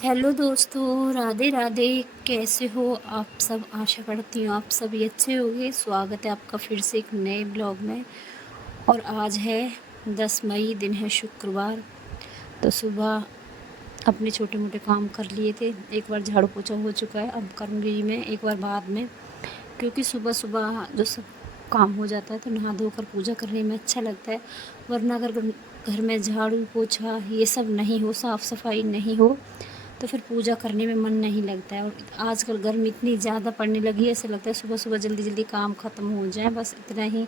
Hello दोस्तों, राधे राधे। कैसे हो आप सब? आशा करती हूँ आप सभी अच्छे होंगे। स्वागत है आपका फिर से एक नए ब्लॉग में। और आज है 10 मई, दिन है शुक्रवार। तो सुबह अपने छोटे मोटे काम कर लिए थे। एक बार झाड़ू पोछा हो चुका है, अब करूँगी मैं एक बार बाद में, क्योंकि सुबह सुबह जो सब काम हो जाता है तो नहा धोकर पूजा करने में अच्छा लगता है। वरना अगर घर में झाड़ू पोछा ये सब नहीं हो, साफ़ सफाई नहीं हो, तो फिर पूजा करने में मन नहीं लगता है। और आजकल गर्मी इतनी ज़्यादा पड़ने लगी है, ऐसा लगता है सुबह सुबह जल्दी जल्दी काम ख़त्म हो जाए। बस इतना ही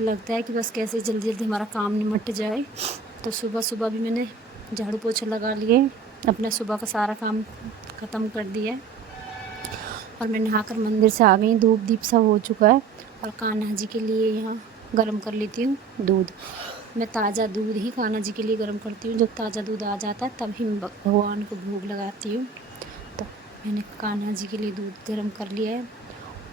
लगता है कि बस कैसे जल्दी जल्दी हमारा काम निमट जाए। तो सुबह सुबह भी मैंने झाड़ू पोछा लगा लिए, अपना सुबह का सारा काम ख़त्म कर दिया है। और मैं नहाकर मंदिर से आ गई, धूप दीप सब हो चुका है। और कान्हा जी के लिए यहाँ गर्म कर लेती हूँ दूध। मैं ताज़ा दूध ही कान्हा जी के लिए गर्म करती हूँ। जब ताज़ा दूध आ जाता है तभी मैं भगवान को भोग लगाती हूँ। तो मैंने कान्हा जी के लिए दूध गर्म कर लिया है।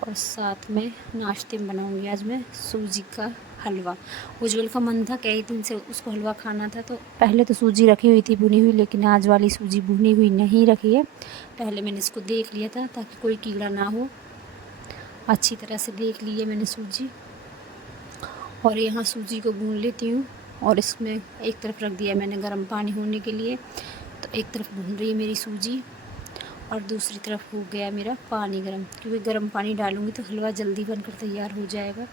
और साथ में नाश्ते में बनाऊँगी आज मैं सूजी का हलवा। उज्ज्वल का मन था कई दिन से उसको हलवा खाना था, तो पहले तो सूजी रखी हुई थी भुनी हुई, लेकिन आज वाली सूजी भुनी हुई नहीं रखी है। पहले मैंने इसको देख लिया था ताकि कोई कीड़ा ना हो। अच्छी तरह से देख ली है मैंने सूजी। और यहाँ सूजी को भून लेती हूँ। और इसमें एक तरफ रख दिया मैंने गर्म पानी होने के लिए। तो एक तरफ भून रही है मेरी सूजी और दूसरी तरफ हो गया मेरा पानी गर्म, क्योंकि गर्म पानी डालूँगी तो हलवा जल्दी बनकर तैयार हो जाएगा।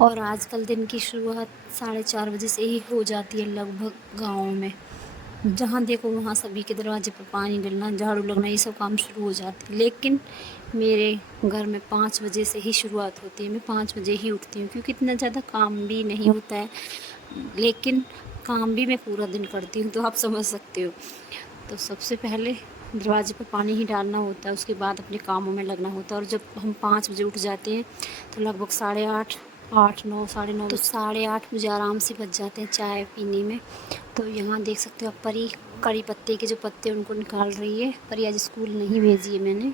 और आजकल दिन की शुरुआत 4:30 बजे से ही हो जाती है लगभग गाँव में। जहाँ देखो वहाँ सभी के दरवाजे पर पानी डलना, झाड़ू लगना, ये सब काम शुरू हो जाते हैं। लेकिन मेरे घर में 5 बजे से ही शुरुआत होती है। मैं 5 बजे ही उठती हूँ, क्योंकि इतना ज़्यादा काम भी नहीं होता है, लेकिन काम भी मैं पूरा दिन करती हूँ, तो आप समझ सकते हो। तो सबसे पहले दरवाजे पर पानी ही डालना होता है, उसके बाद अपने कामों में लगना होता है। और जब हम 5 बजे उठ जाते हैं तो लगभग 8:30, 8, 9, साढ़े 9, तो 8:30 मुझे आराम से बच जाते हैं चाय पीने में। तो यहाँ देख सकते हो आप, परी कड़ी पत्ते के जो पत्ते उनको निकाल रही है। परी आज स्कूल नहीं भेजी है मैंने।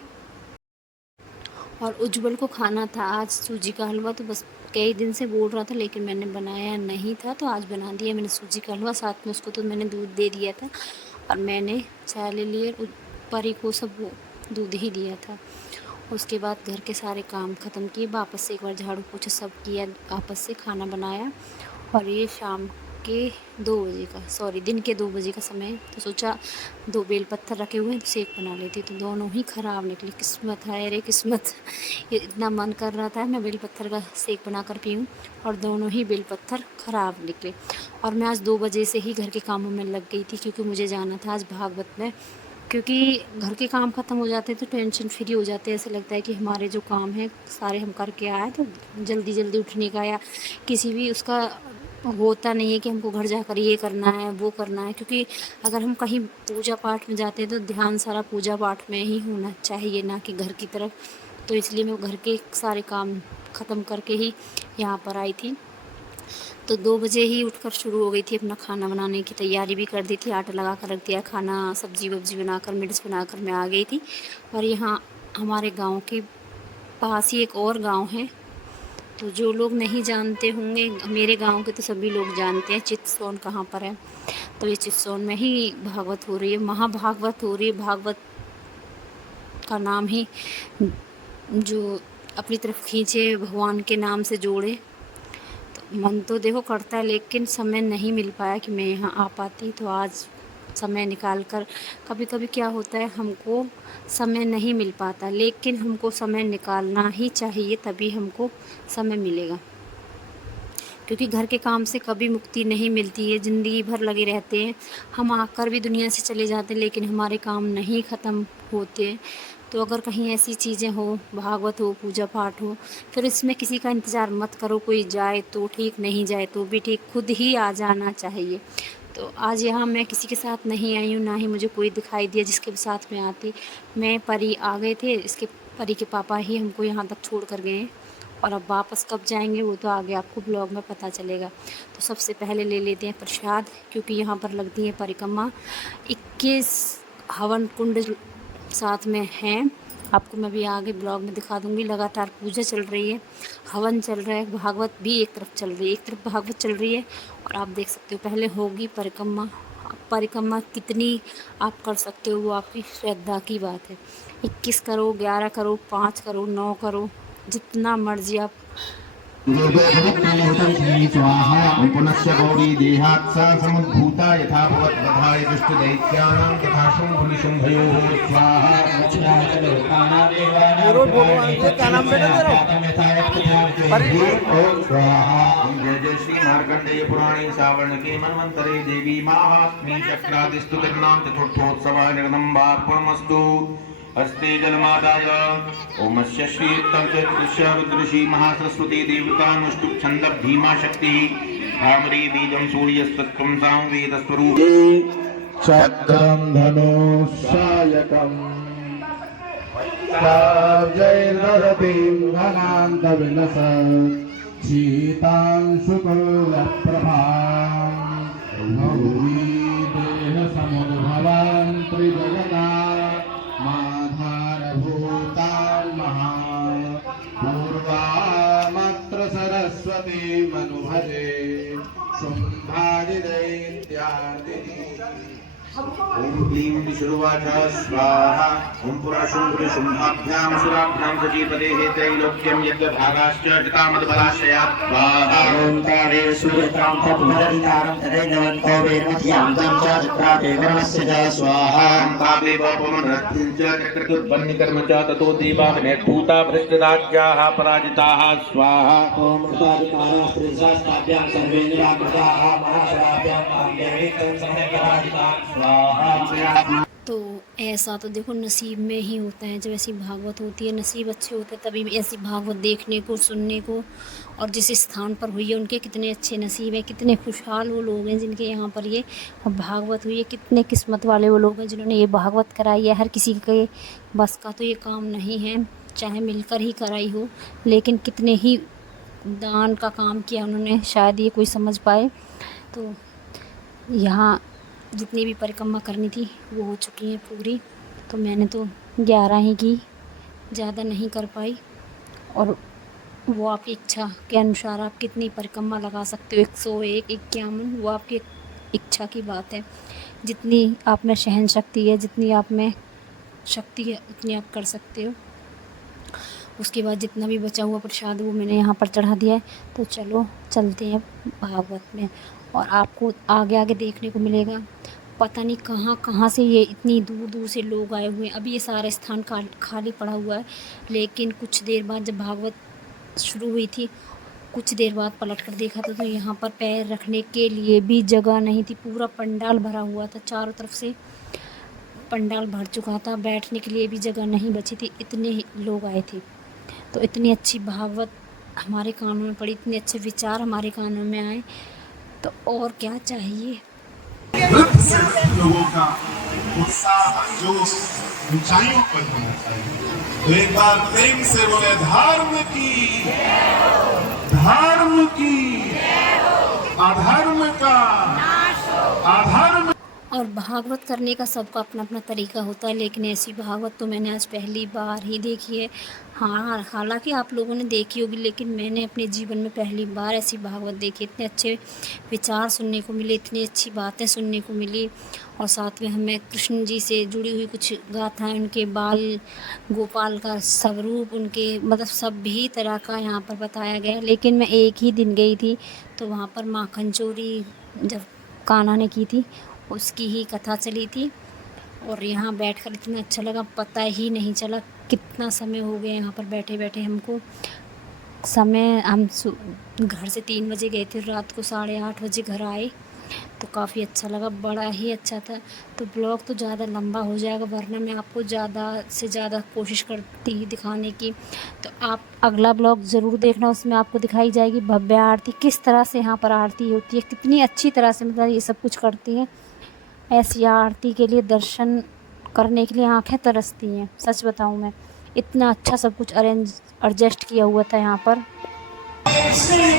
और उज्ज्वल को खाना था आज सूजी का हलवा, तो बस कई दिन से बोल रहा था, लेकिन मैंने बनाया नहीं था, तो आज बना दिया मैंने सूजी का हलवा। साथ में उसको तो मैंने दूध दे दिया था और मैंने चाय ले लिए। परी को सब वो दूध ही दिया था। उसके बाद घर के सारे काम ख़त्म किए, वापस से एक बार झाड़ू पोछा सब किया, वापस से खाना बनाया। और ये शाम के 2 बजे का, सॉरी दिन के 2 बजे का समय है। तो सोचा 2 बेल पत्थर रखे हुए हैं तो सेक बना लेती, तो दोनों ही ख़राब निकले। किस्मत है रे किस्मत। ये इतना मन कर रहा था मैं बेल पत्थर का सेक बना कर पीऊँ, और दोनों ही बेल पत्थर ख़राब निकले। और मैं आज 2 बजे से ही घर के कामों में लग गई थी, क्योंकि मुझे जाना था आज भागवत में। क्योंकि घर के काम ख़त्म हो जाते हैं तो टेंशन फ्री हो जाते हैं। ऐसा लगता है कि हमारे जो काम हैं सारे हम करके आए, तो जल्दी जल्दी उठने का या किसी भी उसका होता नहीं है कि हमको घर जाकर ये करना है वो करना है। क्योंकि अगर हम कहीं पूजा पाठ में जाते हैं तो ध्यान सारा पूजा पाठ में ही होना चाहिए, ना कि घर की तरफ। तो इसलिए मैं घर के सारे काम ख़त्म करके ही यहाँ पर आई थी। तो 2 बजे ही उठकर शुरू हो गई थी अपना खाना बनाने की तैयारी भी कर दी थी। आटा लगा कर रख दिया, खाना सब्जी वब्जी बनाकर मिर्च बनाकर मैं आ गई थी। और यहाँ हमारे गांव के पास ही एक और गांव है, तो जो लोग नहीं जानते होंगे मेरे गांव के तो सभी लोग जानते हैं चित्सौन कहाँ पर है। तो ये चित्सौन में ही भागवत हो रही है, महाभागवत हो रही है। भागवत का नाम ही जो अपनी तरफ खींचे, भगवान के नाम से जोड़े, मन तो देखो करता है, लेकिन समय नहीं मिल पाया कि मैं यहाँ आ पाती। तो आज समय निकाल कर, कभी कभी क्या होता है हमको समय नहीं मिल पाता, लेकिन हमको समय निकालना ही चाहिए, तभी हमको समय मिलेगा। क्योंकि घर के काम से कभी मुक्ति नहीं मिलती है, ज़िंदगी भर लगे रहते हैं। हम आकर भी दुनिया से चले जाते हैं, लेकिन हमारे काम नहीं ख़त्म होते। तो अगर कहीं ऐसी चीज़ें हो, भागवत हो, पूजा पाठ हो, फिर इसमें किसी का इंतज़ार मत करो। कोई जाए तो ठीक, नहीं जाए तो भी ठीक, खुद ही आ जाना चाहिए। तो आज यहाँ मैं किसी के साथ नहीं आई हूँ, ना ही मुझे कोई दिखाई दिया जिसके साथ में आती। मैं परी आ गए थे, इसके परी के पापा ही हमको यहाँ तक छोड़ कर गए हैं। और अब वापस कब जाएंगे वो तो आगे आपको ब्लॉग में पता चलेगा। तो सबसे पहले ले लेते हैं प्रसाद, क्योंकि यहाँ पर लगती है परिक्रमा। 21 हवन कुंड साथ में हैं। आपको मैं भी आगे ब्लॉग में दिखा दूंगी। लगातार पूजा चल रही है, हवन चल रहा है, भागवत भी एक तरफ चल रही है, एक तरफ भागवत चल रही है। और आप देख सकते हो पहले होगी परिक्रमा, परिक्रमा कितनी आप कर सकते हो वो आपकी श्रद्धा की बात है। 21 करो, 11 करो, 5 करो, 9 करो, जितना मर्जी आप। पुनश्च गौरी देहात् सा समुद्भूता यथा भवद्वधाय दुष्टदैत्यानां तथा शुम्भनिशुम्भयोः स्वाहा। ओम स्वाहा। जय जय श्री मार्कंडेय पुराणे सावर्णके मन्वन्तरे देवी माहात्म्ये चक्रादिस्तुतिर्नाम चतुर्थोत्सवः जगदम्बार्पणमस्तु। अस्ते जलमादाय ओमस्य श्री तंत्र रुद्रशी महासरस्वती देवतानुष्टुप छंद भीमा शक्ति धामरी बीजम सूर्यस्तत्वं सामवेद स्वरूप चक्रं धनुषायकम् जयरतिं घनान्तविलस शीतां शुक्लप्रभां गौरी देहसमुद्भवां त्रिजगता पूर्वामत्र सरस्वती मनुभजे शुम्भादि दैत्यादिनी। ओम क्लीं विष्णुवाच स्वाहा। ओम पुराशुंभुरि शुंभाभ्यां सुराभ्यां सजीवदेः त्रैलोक्यं यज्ञभागाश्च जितामदबलाशयात् स्वाहा। ओम तारे सूर्यतां तद्भरन्तारं तदैनवन्तो वेरमध्यां तं च चक्रादेवरणस्य च स्वाहा। ओम तापे वपुमनरत्तिं च चक्रतुर्बन्निकर्म च ततो देवा विनेभूता भ्रष्टराज्याः पराजिताः स्वाहा। ओम उपादितास्त्रिशास्त्राभ्यां सर्वे निराकृताः महाशराभ्यां पाण्डेवितं सम्यक् पराजिताः। तो ऐसा तो देखो नसीब में ही होता है, जब ऐसी भागवत होती है, नसीब अच्छे होते हैं तभी ऐसी भागवत देखने को, सुनने को। और जिस स्थान पर हुई है उनके कितने अच्छे नसीब हैं, कितने खुशहाल वो लोग हैं जिनके यहाँ पर ये भागवत हुई है। कितने किस्मत वाले वो लोग हैं जिन्होंने ये भागवत कराई है। हर किसी के बस का तो ये काम नहीं है, चाहे मिलकर ही कराई हो, लेकिन कितने ही दान का काम किया उन्होंने, शायद ये कोई समझ पाए। तो यहाँ जितनी भी परिक्रमा करनी थी वो हो चुकी हैं पूरी। तो मैंने तो 11 ही की, ज़्यादा नहीं कर पाई। और वो आपकी इच्छा के अनुसार आप कितनी परिक्रमा लगा सकते हो, 101, 51, वो आपकी इच्छा की बात है। जितनी आप में सहन शक्ति है, जितनी आप में शक्ति है, उतनी आप कर सकते हो। उसके बाद जितना भी बचा हुआ प्रसाद वो मैंने यहाँ पर चढ़ा दिया है। तो चलो चलते हैं भागवत में, और आपको आगे आगे देखने को मिलेगा। पता नहीं कहाँ कहाँ से ये इतनी दूर दूर से लोग आए हुए हैं। अभी ये सारा स्थान खाली पड़ा हुआ है, लेकिन कुछ देर बाद जब भागवत शुरू हुई थी, कुछ देर बाद पलट कर देखा था तो यहाँ पर पैर रखने के लिए भी जगह नहीं थी। पूरा पंडाल भरा हुआ था, चारों तरफ से पंडाल भर चुका था, बैठने के लिए भी जगह नहीं बची थी, इतने लोग आए थे। तो इतनी अच्छी भागवत हमारे कानों में पड़ी, इतने अच्छे विचार हमारे कानों में आए, तो और क्या चाहिए। लोगों का उत्साह जोश ऊंचाइयों पर होना चाहिए। तो एक बार प्रेम से बोले धर्म की, धर्म की, अधर्म का, अधर्म। और भागवत करने का सबका अपना अपना तरीका होता है, लेकिन ऐसी भागवत तो मैंने आज पहली बार ही देखी है। हाँ, हालांकि आप लोगों ने देखी होगी, लेकिन मैंने अपने जीवन में पहली बार ऐसी भागवत देखी। इतने अच्छे विचार सुनने को मिले, इतनी अच्छी बातें सुनने को मिली, और साथ में हमें कृष्ण जी से जुड़ी हुई कुछ गाथाएं, उनके बाल गोपाल का स्वरूप, उनके मतलब सभी तरह का यहाँ पर बताया गया। लेकिन मैं एक ही दिन गई थी, तो वहाँ पर माखन चोरी जब कान्हा ने की थी उसकी ही कथा चली थी, और यहाँ बैठकर इतना अच्छा लगा, पता ही नहीं चला कितना समय हो गया यहाँ पर बैठे बैठे हमको। समय हम घर से 3 बजे गए थे, रात को 8:30 बजे घर आए। तो काफ़ी अच्छा लगा, बड़ा ही अच्छा था। तो ब्लॉग तो ज़्यादा लंबा हो जाएगा, वरना मैं आपको ज़्यादा से ज़्यादा कोशिश करती ही दिखाने की। तो आप अगला ब्लॉग ज़रूर देखना, उसमें आपको दिखाई जाएगी भव्य आरती, किस तरह से यहाँ पर आरती होती है, कितनी अच्छी तरह से मतलब ये सब कुछ करती हैं। ऐसी आरती के लिए, दर्शन करने के लिए आंखें तरसती हैं, सच बताऊं मैं। इतना अच्छा सब कुछ एडजस्ट किया हुआ था यहाँ पर। हमें किसने ये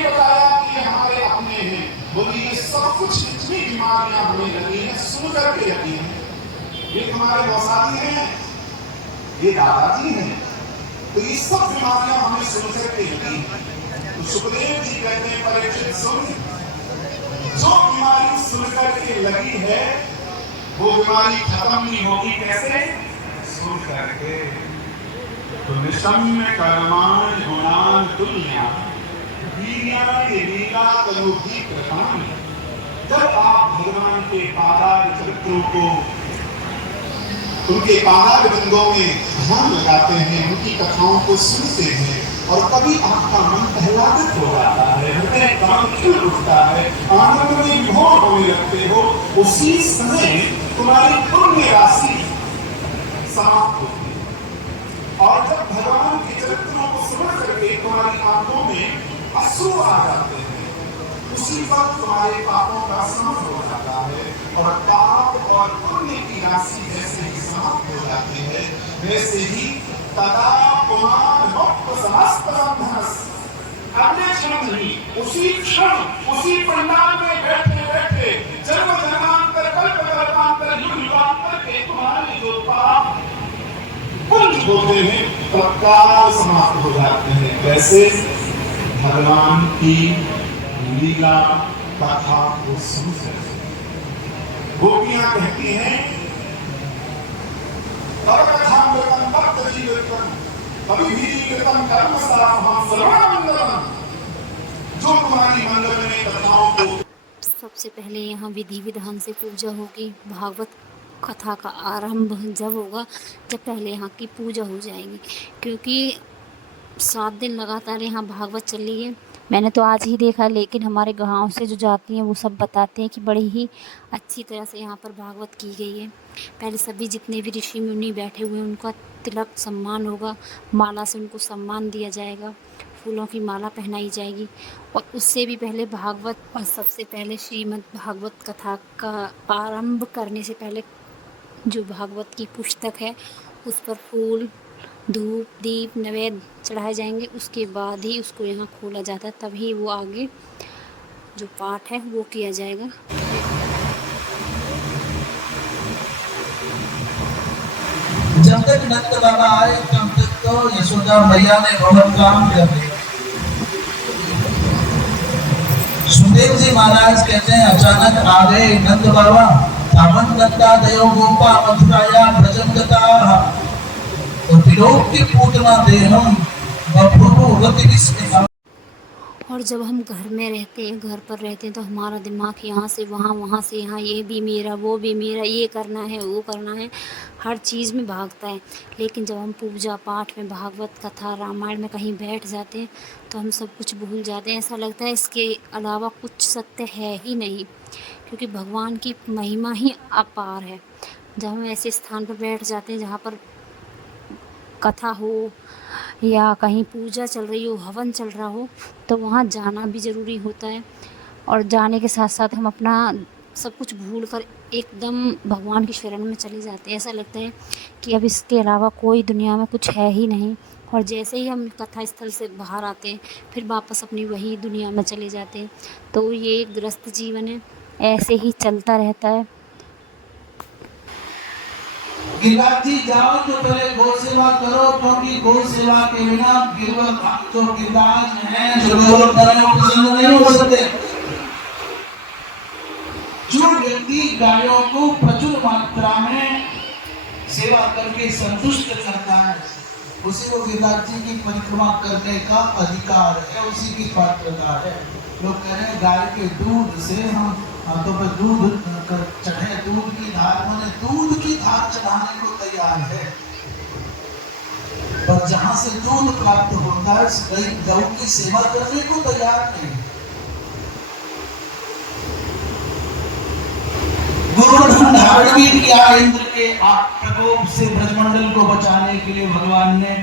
बताया कि हमारे अपने हैं? बोली ये सब कुछ इतनी बीमारियां हमें लगी हैं, सुन करके लगी हैं। ये हमारे मौसादी हैं, ये दादाजी हैं, तो ये सब बीमारियां हमें सुन करके लगी हैं। तो सुखदेव जी कहते हैं परीक्षित सुन, जो बीमारी सुन करके लगी है वो बीमारी खत्म नहीं होगी कैसे? सुन करके। तो निशम्य कर्माण गुणान तुल्या वीर्याणि लीला तनुधि कृतानि। जब आप भगवान के पादार चरित्रों को, उनके पादार बिंदों में ध्यान लगाते हैं, उनकी कथाओं को सुनते हैं और कभी आपका मन आह्लादित हो जाता है, हृदय काम खिल उठता है, आनंद में विभोर होने लगते हो, उसी समय तुम्हारी पुण्य राशि समाप्त होती है। और जब भगवान के चरित्रों को समझ करके तुम्हारी आंखों में अश्रु आ जाते हैं, उसी वक्त तुम्हारे पापों का समाप्त हो जाता है और पाप और पुण्य की राशि जैसे ही समाप्त हो जाती है, वैसे ही तदा पुमान मुक्त समस्त बंधनस। अगले क्षण नहीं, उसी क्षण, उसी पंडाल में बैठे बैठे जन्म जन्मांतर कल्प कल्पांतर युग युगांतर के तुम्हारे जो पाप पुण्य होते हैं तत्काल समाप्त हो जाते हैं। कैसे? भगवान की लीला कथा को सुनकर। गोपियां कहती हैं जो तुम्हारी मंदिर में कथाओं को। सबसे पहले यहाँ विधि विधान से पूजा होगी। भागवत कथा का आरंभ जब होगा जब पहले यहाँ की पूजा हो जाएगी, क्योंकि 7 दिन लगातार यहाँ भागवत चल रही है। मैंने तो आज ही देखा, लेकिन हमारे गांव से जो जाती हैं वो सब बताते हैं कि बड़ी ही अच्छी तरह से यहाँ पर भागवत की गई है। पहले सभी जितने भी ऋषि मुनि बैठे हुए हैं उनका तिलक सम्मान होगा, माला से उनको सम्मान दिया जाएगा, फूलों की माला पहनाई जाएगी। और उससे भी पहले भागवत, और सबसे पहले श्रीमद् भागवत कथा का आरंभ करने से पहले जो भागवत की पुस्तक है उस पर फूल, धूप, दीप, नैवेद्य चढ़ाए जाएंगे। उसके बाद ही उसको यहाँ खोला जाता है, तभी वो आगे जो पाठ है वो किया जाएगा। जब तक नंद बाबा आए तब तक तो यशोदा मैया ने बहुत काम कर दिया। सुखदेव जी महाराज कहते हैं अचानक आ गए नंद बाबा। तावन नंदा दयो गोपा मथुराया भजनगता तो विलोक की पूतना देहम बभूव रति विस्मया। और जब हम घर में रहते हैं, घर पर रहते हैं, तो हमारा दिमाग यहाँ से वहाँ, वहाँ से यहाँ, ये भी मेरा, वो भी मेरा, ये करना है, वो करना है, हर चीज़ में भागता है। लेकिन जब हम पूजा पाठ में, भागवत कथा, रामायण में कहीं बैठ जाते हैं तो हम सब कुछ भूल जाते हैं। ऐसा लगता है इसके अलावा कुछ सत्य है ही नहीं, क्योंकि भगवान की महिमा ही अपार है। जब हम ऐसे स्थान पर बैठ जाते हैं जहाँ पर कथा हो या कहीं पूजा चल रही हो, हवन चल रहा हो, तो वहाँ जाना भी ज़रूरी होता है। और जाने के साथ साथ हम अपना सब कुछ भूल कर एकदम भगवान की शरण में चले जाते हैं। ऐसा लगता है कि अब इसके अलावा कोई दुनिया में कुछ है ही नहीं। और जैसे ही हम कथा स्थल से बाहर आते हैं फिर वापस अपनी वही दुनिया में चले जाते हैं। तो ये एक गृहस्थ जीवन है, ऐसे ही चलता रहता है। गिरिराज जी जाओ तो पहले गौ सेवा करो, क्योंकि गौ सेवा के बिना गिरवर जो गिरिराज हैं जो गौरव करने प्रसन्न नहीं हो सकते। जो व्यक्ति गायों को प्रचुर मात्रा में सेवा करके संतुष्ट करता है उसी को गिरिराज जी की परिक्रमा करने का अधिकार है, उसी की पात्रता है। लोग कह रहे हैं गाय के दूध से हम हाथों पर दूध चढ़े, दूध की धार, मैंने दूध की धार चढ़ाने को तैयार है, पर जहां से दूध प्राप्त होता है गौ की सेवा करने को तैयार नहीं। गोवर्धन धारण भी किया इंद्र के प्रकोप से ब्रजमंडल को बचाने के लिए भगवान ने।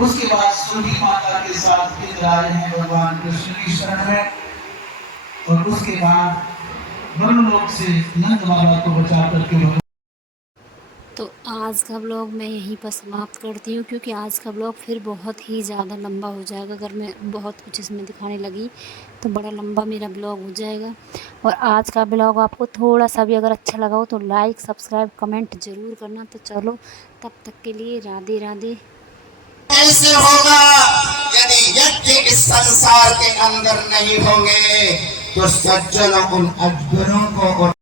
उसके बाद सुरभि माता के साथ इंद्र आए हैं भगवान कृष्ण की शरण में, और उसके बाद ब्रह्मलोक से नंद बाबा को बचा करके। तो आज का ब्लॉग मैं यहीं पर समाप्त करती हूँ, क्योंकि आज का ब्लॉग फिर बहुत ही ज़्यादा लंबा हो जाएगा। अगर मैं बहुत कुछ इसमें दिखाने लगी तो बड़ा लंबा मेरा ब्लॉग हो जाएगा। और आज का ब्लॉग आपको थोड़ा सा भी अगर अच्छा लगा हो तो लाइक, सब्सक्राइब, कमेंट ज़रूर करना। तो चलो तब तक के लिए राधे राधे। कैसे होगा यदि यज्ञ इस संसार के अंदर नहीं होंगे? तो सज्जनों उन अज्ञनों को